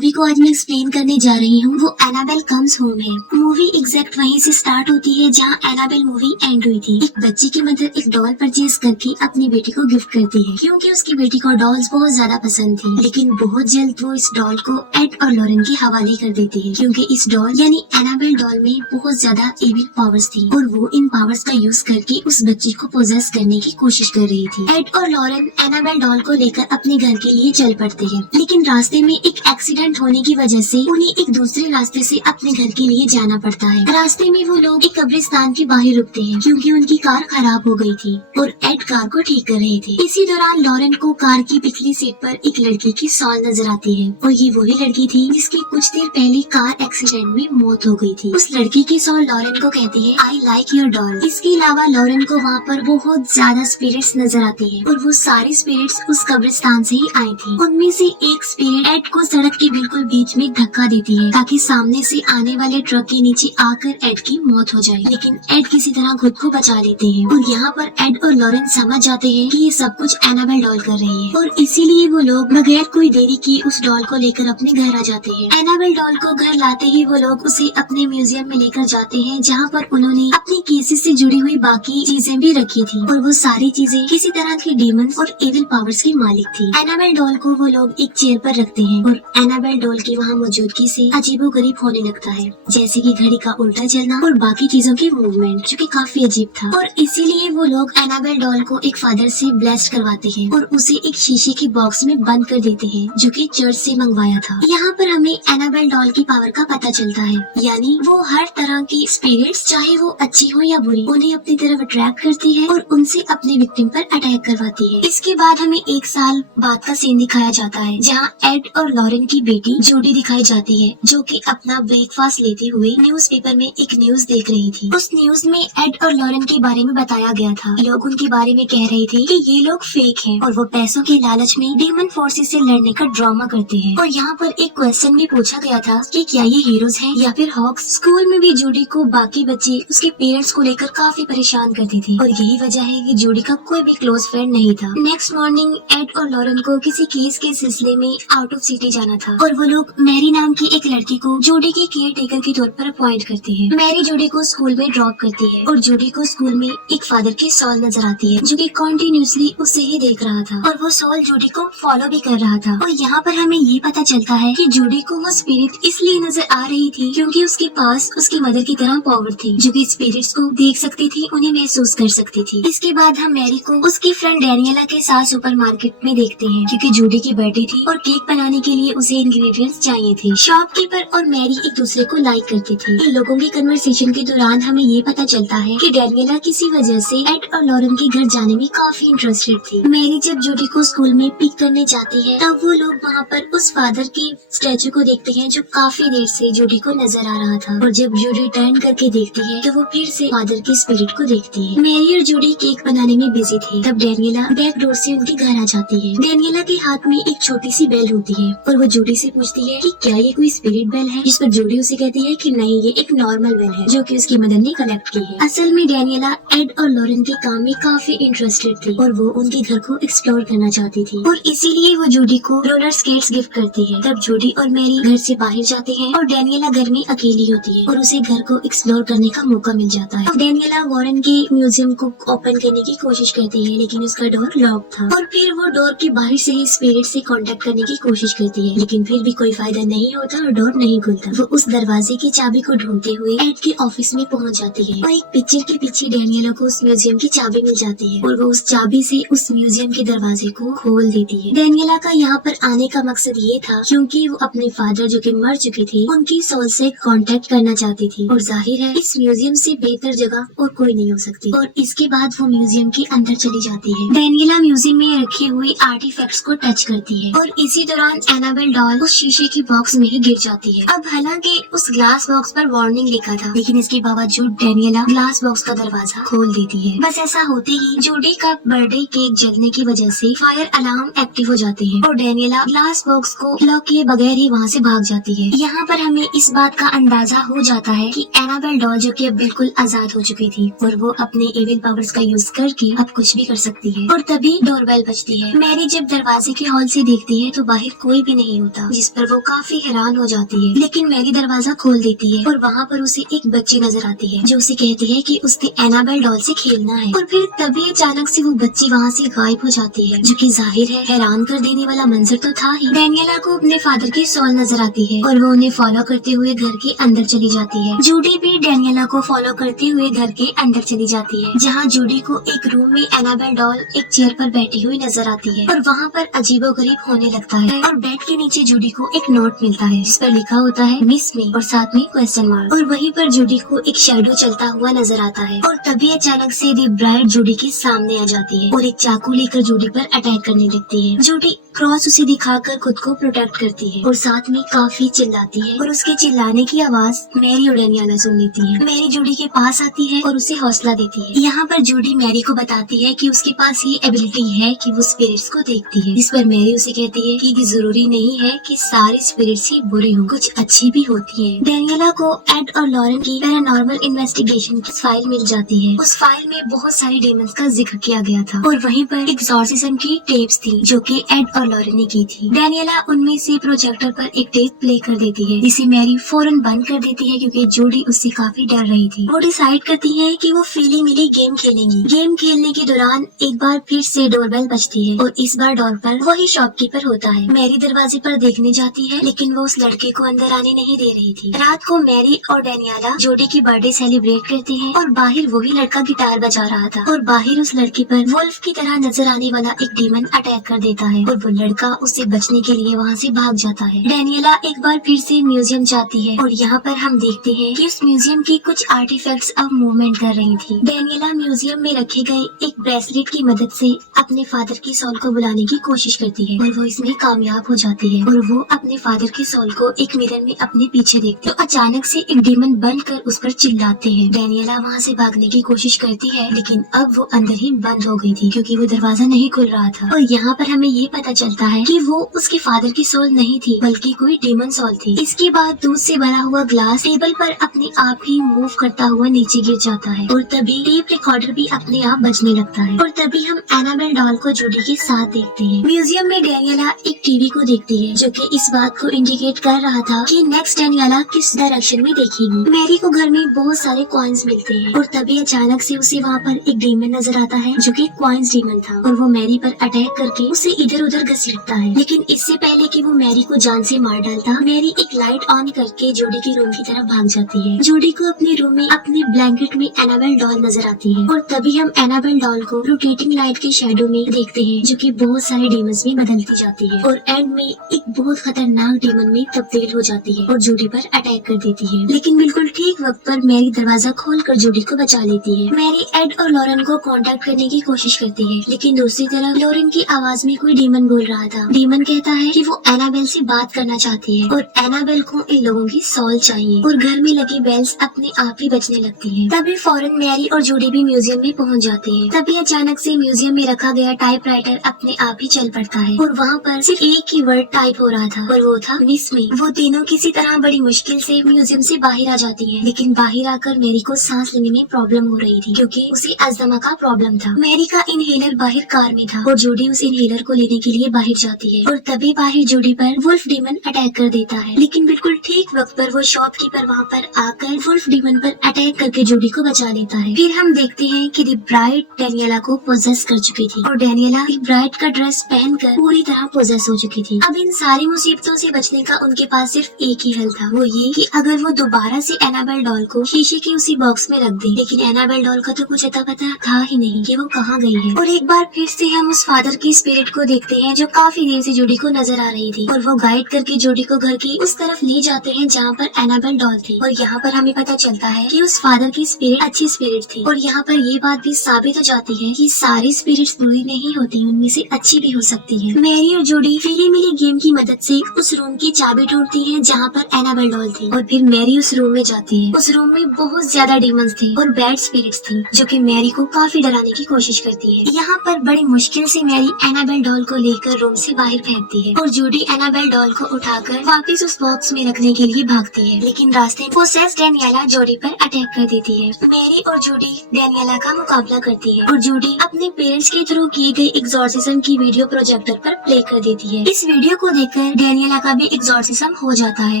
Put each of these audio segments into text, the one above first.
Movie को आज मैं एक्सप्लेन करने जा रही हूँ वो एनाबेल कम्स होम है। मूवी एग्जैक्ट वहीं से स्टार्ट होती है जहाँ एनाबेल मूवी एंड हुई थी। एक बच्चे की मदर एक डॉल परचेज करके अपनी बेटी को गिफ्ट करती है क्योंकि उसकी बेटी को डॉल्स बहुत ज्यादा पसंद थी। लेकिन बहुत जल्द वो इस डॉल को एड और लॉरेन के हवाले कर देती है क्योंकि इस डॉल यानी एनाबेल डॉल में बहुत ज्यादा एविल पावर्स थी और वो इन पावर्स का यूज करके उस बच्ची को पोजेस करने की कोशिश कर रही थी। एड और लॉरेन एनाबेल डॉल को लेकर अपने घर के लिए चल पड़ते हैं, लेकिन रास्ते में एक एक्सीडेंट होने की वजह से उन्हें एक दूसरे रास्ते से अपने घर के लिए जाना पड़ता है। रास्ते में वो लोग एक कब्रिस्तान के बाहर रुकते हैं क्योंकि उनकी कार खराब हो गई थी और एड कार को ठीक कर रहे थे। इसी दौरान लॉरेन को कार की पिछली सीट पर एक लड़की की सॉल नजर आती है और ये वही लड़की थी जिसकी कुछ देर पहले कार एक्सीडेंट में मौत हो गई थी। उस लड़की की सॉल लॉरेन को कहती है आई लाइक योर डॉल। इसके अलावा लॉरेन को वहाँ पर बहुत ज्यादा स्पिरिट्स नजर आती है और वो सारी स्पिरिट्स उस कब्रिस्तान से ही आई थी। उनमें से एक स्पिरिट एड को सड़क के बिल्कुल बीच में धक्का देती है ताकि सामने से आने वाले ट्रक के नीचे आकर एड की मौत हो जाए, लेकिन एड किसी तरह खुद को बचा लेते हैं और यहाँ पर एड और लॉरेन समझ जाते हैं कि ये सब कुछ एनाबेल डॉल कर रही है और इसीलिए वो लोग बगैर कोई देरी की उस डॉल को लेकर अपने घर आ जाते हैं। एनाबेल डॉल को घर लाते ही वो लोग उसे अपने म्यूजियम में लेकर जाते हैं जहाँ पर उन्होंने अपने केसेस से जुड़ी हुई बाकी चीजें भी रखी थी और वो सारी चीजें किसी तरह की डीमंस और एविल पावर्स की मालिक थी। एनाबेल डॉल को वो लोग एक चेयर पर रखते हैं और एनाबेल डॉल की वहाँ मौजूदगी से अजीबोगरीब होने लगता है, जैसे कि घड़ी का उल्टा चलना और बाकी चीजों की मूवमेंट, जो कि काफी अजीब था। और इसीलिए वो लोग एनाबेल डॉल को एक फादर से ब्लेस्ड करवाते हैं और उसे एक शीशे के बॉक्स में बंद कर देते हैं जो कि चर्च से मंगवाया था। यहाँ पर हमें एनाबेल डॉल की पावर का पता चलता है, यानी वो हर तरह की स्पिरिट्स चाहे वो अच्छी हो या बुरी उन्हें अपनी तरफ अट्रैक्ट करती है और उनसे अपने विक्टिम पर अटैक करवाती है। इसके बाद हमें एक साल बाद का सीन दिखाया जाता है जहाँ एड और लॉरेन की बेटी जूडी दिखाई जाती है जो कि अपना ब्रेकफास्ट लेते हुए न्यूज़पेपर में एक न्यूज देख रही थी। उस न्यूज में एड और लॉरेन के बारे में बताया गया था। लोग उनके बारे में कह रहे थे कि ये लोग फेक हैं और वो पैसों के लालच में डीमन फोर्सेस से लड़ने का ड्रामा करते हैं। और यहाँ पर एक क्वेश्चन भी पूछा गया था कि क्या ये हीरोज हैं या फिर हॉक्स। स्कूल में भी जूडी को बाकी बच्चे उसके पेरेंट्स को लेकर काफी परेशान करते थे और यही वजह है कि जूडी का कोई भी क्लोज फ्रेंड नहीं था। नेक्स्ट मॉर्निंग एड और लॉरेन को किसी केस के सिलसिले में आउट ऑफ सिटी जाना था और वो लोग मैरी नाम की एक लड़की को जूडी की केयर टेकर के तौर पर अपॉइंट करते हैं। मैरी जूडी को स्कूल में ड्रॉप करती है और जूडी को स्कूल में एक फादर की सॉल नजर आती है जो कि कॉन्टिन्यूसली उसे ही देख रहा था और वो सॉल जूडी को फॉलो भी कर रहा था। और यहाँ पर हमें ये पता चलता है कि जूडी को वो स्पिरिट इसलिए नजर आ रही थी क्योंकि उसके पास उसकी मदर की तरह पावर थी जो कि स्पिरिट्स को देख सकती थी, उन्हें महसूस कर सकती थी। इसके बाद हम मैरी को उसकी फ्रेंड डैनियला के साथ सुपरमार्केट में देखते हैं क्योंकि जूडी की बर्थडे थी और केक बनाने के लिए उसे इंग्रेडिएंट्स चाहिए थे। शॉपकीपर और मैरी एक दूसरे को लाइक करते थे। इन लोगों की कन्वर्सेशन के दौरान हमें ये पता चलता है कि डैनियला किसी वजह से एड और लॉरेन के घर जाने में काफी इंटरेस्टेड थी। मैरी जब जूडी को स्कूल में पिक करने जाती है तब वो लोग वहाँ पर उस फादर के स्टैचू को देखते हैं जो काफी देर से जूडी को नजर आ रहा था और जब जूडी टर्न करके देखती है तो वो फिर से फादर के स्पिरिट को देखती है। मैरी और जूडी केक बनाने में बिजी थे तब डैनियला बैक डोर से उनके घर आ जाती है। डैनियला के हाथ में एक छोटी सी बेल होती है और वो जूडी से पूछती है कि क्या ये कोई स्पिरिट बेल है, जिस पर जूडी उसे कहती है कि नहीं, ये एक नॉर्मल बेल है जो कि उसकी मदर ने कलेक्ट की है। असल में डैनियला एड और लॉरेन के काम में काफी इंटरेस्टेड थी और वो उनके घर को एक्सप्लोर करना चाहती थी और इसीलिए वो जूडी को रोलर स्केट्स गिफ्ट करती है। तब जूडी और मैरी घर से बाहर जाते हैं और डैनियला घर में अकेली होती है और उसे घर को एक्सप्लोर करने का मौका मिल जाता है। डैनियला वॉरेन के म्यूजियम को ओपन करने की कोशिश करती है लेकिन उसका डोर लॉक था और फिर वो डोर के बाहर से ही स्पिरिट से कांटेक्ट करने की कोशिश करती है लेकिन फिर भी कोई फायदा नहीं होता और डोर नहीं खुलता। वो उस दरवाजे की चाबी को ढूंढते हुए एड के ऑफिस में पहुंच जाती है और एक पिक्चर के पीछे डैनियला को उस म्यूजियम की चाबी मिल जाती है और वो उस चाबी से उस म्यूजियम के दरवाजे को खोल देती है। डैनियला का यहाँ पर आने का मकसद ये था क्योंकि वो अपने फादर जो कि मर चुके थे उनकी सोल से कांटेक्ट करना चाहती थी और जाहिर है इस म्यूजियम से बेहतर जगह और कोई नहीं हो सकती। और इसके बाद वो म्यूजियम के अंदर चली जाती है। डैनियला म्यूजियम में रखे हुए आर्टिफैक्ट्स को टच करती है और इसी दौरान एनाबेल डॉल उस शीशे की बॉक्स में ही गिर जाती है। अब हालांकि उस ग्लास बॉक्स पर वार्निंग लिखा था लेकिन इसके बावजूद डैनियला ग्लास बॉक्स का दरवाजा खोल देती है। बस ऐसा होते ही जूडी का बर्थडे केक जलने की वजह से फायर अलार्म एक्टिव हो जाते हैं और डैनियला ग्लास बॉक्स को लॉक किए बगैर ही वहाँ से भाग जाती है। यहाँ पर हमें इस बात का अंदाजा हो जाता है कि एनाबेल डॉल जो कि अब बिल्कुल आजाद हो चुकी थी और वो अपने एविल पावर्स का यूज करके अब कुछ भी कर सकती है। और तभी डोरबेल बजती है। मैरी जब दरवाजे के हॉल से देखती है तो बाहर कोई भी नहीं होता जिस पर वो काफी हैरान हो जाती है। लेकिन मैरी दरवाजा खोल देती है और वहाँ पर उसे एक बच्ची नजर आती है जो उसे कहती है कि उसने एनाबेल डॉल से खेलना है। और फिर तभी अचानक से वो बच्ची वहाँ से गायब हो जाती है, जो कि जाहिर है हैरान कर देने वाला मंजर तो था ही। डैनियला को अपने फादर की सॉल नजर आती है और वो उन्हें फॉलो करते हुए घर के अंदर चली जाती है। जूडी भी डैनियला को फॉलो करते हुए घर के अंदर चली जाती है, जहाँ जूडी को एक रूम में एनाबेल डॉल एक चेयर पर बैठी हुई नजर आती है और वहाँ पर अजीबोगरीब होने लगता है। और बेड के नीचे जूडी को एक नोट मिलता है जिस पर लिखा होता है मिस मी और साथ में क्वेश्चन मार्क। और वहीं पर जूडी को एक शैडो चलता हुआ नजर आता है और तभी अचानक से दी ब्राइड जूडी के सामने आ जाती है और एक चाकू लेकर जूडी पर अटैक करने लगती है। जूडी क्रॉस उसे दिखाकर खुद को प्रोटेक्ट करती है और साथ में काफी चिल्लाती है और उसके चिल्लाने की आवाज मैरी और डैनियला सुन लेती है। मैरी जूडी के पास आती है और उसे हौसला देती है। यहाँ पर जूडी मैरी को बताती है कि उसके पास ये एबिलिटी है कि वो स्पिरिट्स को देखती है। इस पर मैरी उसे कहती है कि जरूरी नहीं है कि सारी स्पिरिट्स ही बुरी हों, कुछ अच्छी भी होती हैं। डैनियला को एड और लॉरेन की पैरानॉर्मल इन्वेस्टिगेशन की फाइल मिल जाती है। उस फाइल में बहुत सारी डेमन्स का जिक्र किया गया था और वहीं पर एक्सॉर्सिज्म की टेप्स थी जो कि एड और लॉरेन ने की थी। डैनियला उनमें से प्रोजेक्टर पर एक टेप प्ले कर देती है जिसे मैरी फौरन बंद कर देती है क्योंकि जूडी उससे काफी डर रही थी। वो डिसाइड करती है कि वो फीली मिली गेम खेलेंगी। गेम खेलने के दौरान एक बार फिर से डोरबेल बजती है और इस बार डोर पर वही शॉपकीपर होता है। मैरी दरवाजे पर देखने जाती है लेकिन वो उस लड़के को अंदर आने नहीं दे रही थी। रात को मैरी और डैनियला जूडी की बर्थडे सेलिब्रेट करते हैं और बाहर वही लड़का गिटार बजा रहा था और बाहर उस लड़की पर वुल्फ की तरह नजर आने वाला एक डीमन अटैक कर देता है और वो लड़का उससे बचने के लिए वहाँ से भाग जाता है। डैनियला एक बार फिर से म्यूजियम जाती है और यहाँ पर हम देखते हैं कि उस म्यूजियम की कुछ आर्टिफैक्ट्स अब मूवमेंट कर रही थी। डैनियला म्यूजियम में रखे गए एक ब्रेसलेट की मदद से अपने फादर की सोल को बुलाने की कोशिश करती है और वो इसमें कामयाब हो जाती है और वो अपने फादर की सोल को एक मिरर में अपने पीछे देखती है तो अचानक से एक डीमन बनकर उस पर चिल्लाते हैं। डैनियला वहाँ से भागने की कोशिश करती है लेकिन अब वो अंदर ही बंद हो गई थी क्योंकि वो दरवाजा नहीं खुल रहा था। और यहाँ पर हमें ये पता चलता है कि वो उसके फादर की सोल नहीं थी बल्कि कोई डीमन सोल थी। इसके बाद दूध से भरा हुआ ग्लास टेबल पर अपने आप ही मूव करता हुआ नीचे गिर जाता है और तभी टेप रिकॉर्डर भी अपने आप बजने लगता है और तभी हम एनाबेल डॉल को जूडी के साथ देखते हैं। म्यूजियम में डैनियला एक टीवी को देखती है जो कि इस बात को इंडिकेट कर रहा था कि नेक्स्ट डैनियला किस डायरेक्शन में देखेगी। मैरी को घर में बहुत सारे कॉइन्स मिलते हैं और तभी अचानक से उसे वहाँ पर एक डीमन नजर आता है जो कि कॉइन्स डीमन था और वो मैरी पर अटैक करके उसे इधर उधर घसीटता है। लेकिन इससे पहले कि वो मैरी को जान से मार डालता, मैरी एक लाइट ऑन करके जूडी के रूम की तरफ भाग जाती है। जूडी को अपने रूम में अपने ब्लैंकेट में एनाबेल डॉल नजर आती है और तभी हम एनाबेल डॉल को रोटेटिंग लाइट के शैडो में देखते हैं जो कि बहुत सारे डीमंस में बदलती जाती है और एंड में एक बहुत खतरनाक डीमन में तब्दील हो जाती है और जूडी पर अटैक कर देती है। लेकिन बिल्कुल ठीक वक्त पर मैरी दरवाजा खोलकर जूडी को बचा लेती है। मैरी एड और लॉरेन को कांटेक्ट करने की कोशिश करती है लेकिन दूसरी तरफ लॉरेन की आवाज में कोई डीमन बोल रहा था। डीमन कहता है कि वो एनाबेल से बात करना चाहती है और एनाबेल को इन लोगों की सोल चाहिए और घर में लगी बेल्स अपने आप ही बजने लगती हैं। तभी फौरन मैरी और जूडी भी म्यूजियम में पहुंच जाते हैं। तभी अचानक से म्यूजियम में रखा गया टाइपराइटर अपने आप ही चल पड़ता है और वहाँ पर सिर्फ एक ही वर्ड टाइप हो रहा था और वो था मिस मी। वो तीनों किसी तरह बड़ी मुश्किल से म्यूजियम से बाहर आ जाती हैं लेकिन बाहर आकर मैरी को सांस लेने में प्रॉब्लम हो रही थी क्योंकि उसे अस्थमा का प्रॉब्लम था। मैरी का इनहेलर बाहर कार में था और जूडी उस इनहेलर को लेने के लिए बाहर जाती है और तभी बाहर जूडी पर वुल्फ डीमन अटैक कर देता है। लेकिन बिल्कुल ठीक वक्त पर वो शॉपकीपर वहाँ पर आकर वुल्फ डीमन पर अटैक करके जूडी को बचा लेता है। फिर हम देखते हैं कि दी ब्राइड डैनियला को पोजेस कर चुकी थी और डैनियला दी ब्राइड का ड्रेस पहनकर पूरी तरह पोजेस हो चुकी थी। अब इन सारी मुसीबतों से बचने का उनके पास सिर्फ एक ही हल था, वो ये कि अगर वो दोबारा से एनाबेल डॉल को शीशे के उसी बॉक्स में रख दे। लेकिन एनाबेल डॉल का तो कुछ अता पता था ही नहीं कि वो कहाँ गई है। और एक बार फिर से हम उस फादर की स्पिरिट को देखते हैं जो काफी देर से जूडी को नजर आ रही थी और वो गाइड करके जूडी को घर की उस तरफ ले जाते हैं जहाँ पर एनाबेल डॉल थी। और यहाँ पर हमें पता चलता है कि उस फादर की स्पिरिट अच्छी स्पिरिट थी और यहाँ पर ये बात भी साबित हो जाती है कि सारी स्पिरिट्स बुरी नहीं होती, उनमें से अच्छी भी हो सकती है। मैरी और जूडी फिली मिली गेम की मदद से उस रूम की चाबी ढूंढती है जहाँ पर एनाबेल डॉल थी और फिर मैरी उस रूम में जाती है। उस रूम में बहुत ज्यादा डीमंस थे और बैड स्पिरिट्स थी जो कि मैरी को काफी डराने की कोशिश करती है। यहाँ पर बड़ी मुश्किल से मैरी एनाबेल डॉल को लेकर रूम से बाहर फेंकती है और जूडी एनाबेल डॉल को उठाकर वापस उस बॉक्स में रखने के लिए भागती है। लेकिन रास्ते में पोसेस डैनियला जूडी पर अटैक कर देती है। मैरी और जूडी डैनियला का मुकाबला करती है और जूडी अपने पेरेंट्स के थ्रू की गई एक्सॉर्सिज्म की वीडियो प्रोजेक्टर पर प्ले कर देती है। इस वीडियो को देख लेकर डेनियला का भी एग्जॉर्सिज्म हो जाता है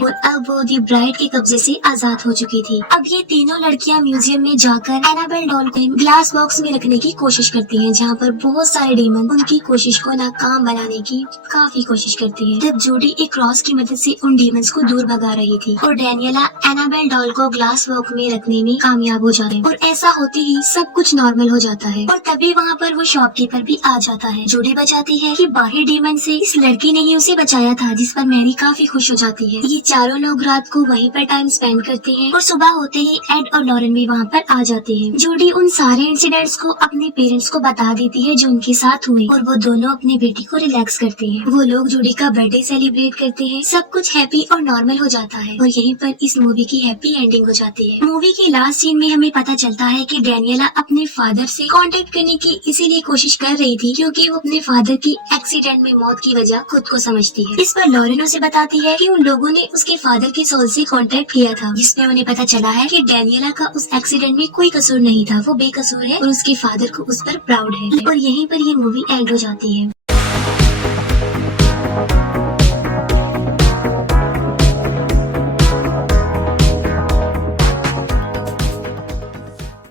और अब वो दी ब्राइड के कब्जे से आजाद हो चुकी थी। अब ये तीनों लड़कियां म्यूजियम में जाकर एनाबेल डॉल को ग्लास बॉक्स में रखने की कोशिश करती हैं, जहाँ पर बहुत सारे डीमन उनकी कोशिश को नाकाम बनाने की काफी कोशिश करती है। तब जूडी एक क्रॉस की मदद से उन डीमंस को दूर भगा रही थी और डेनियला एनाबेल डॉल को ग्लास बॉक्स में रखने में कामयाब हो जाते हैं और ऐसा होते ही सब कुछ नॉर्मल हो जाता है। और तभी वहाँ पर वो शॉपकीपर भी आ जाता है। जूडी बताती है कि बाहर डीमन से इस लड़की ने ही उसे बचाया था, जिस पर मैरी काफी खुश हो जाती है। ये चारों लोग रात को वहीं पर टाइम स्पेंड करते हैं और सुबह होते ही एड और लॉरेन भी वहाँ पर आ जाते हैं। जूडी उन सारे इंसिडेंट्स को अपने पेरेंट्स को बता देती है जो उनके साथ हुए और वो दोनों अपनी बेटी को रिलैक्स करते हैं। वो लोग जूडी का बर्थडे सेलिब्रेट करते हैं, सब कुछ हैप्पी और नॉर्मल हो जाता है और यहीं पर इस मूवी की हैप्पी एंडिंग हो जाती है। मूवी के लास्ट सीन में हमें पता चलता है कि डेनियला अपने फादर से कांटेक्ट करने की इसीलिए कोशिश कर रही थी क्योंकि वो अपने फादर की एक्सीडेंट में मौत की वजह खुद को समझती है। इस पर लॉरेन उसे बताती है कि उन लोगों ने उसके फादर के सोल से कांटेक्ट किया था, जिसमें उन्हें पता चला है कि डेनियला का उस एक्सीडेंट में कोई कसूर नहीं था, वो बेकसूर है और उसके फादर को उस पर प्राउड है। और यहीं पर ये मूवी एंड हो जाती है।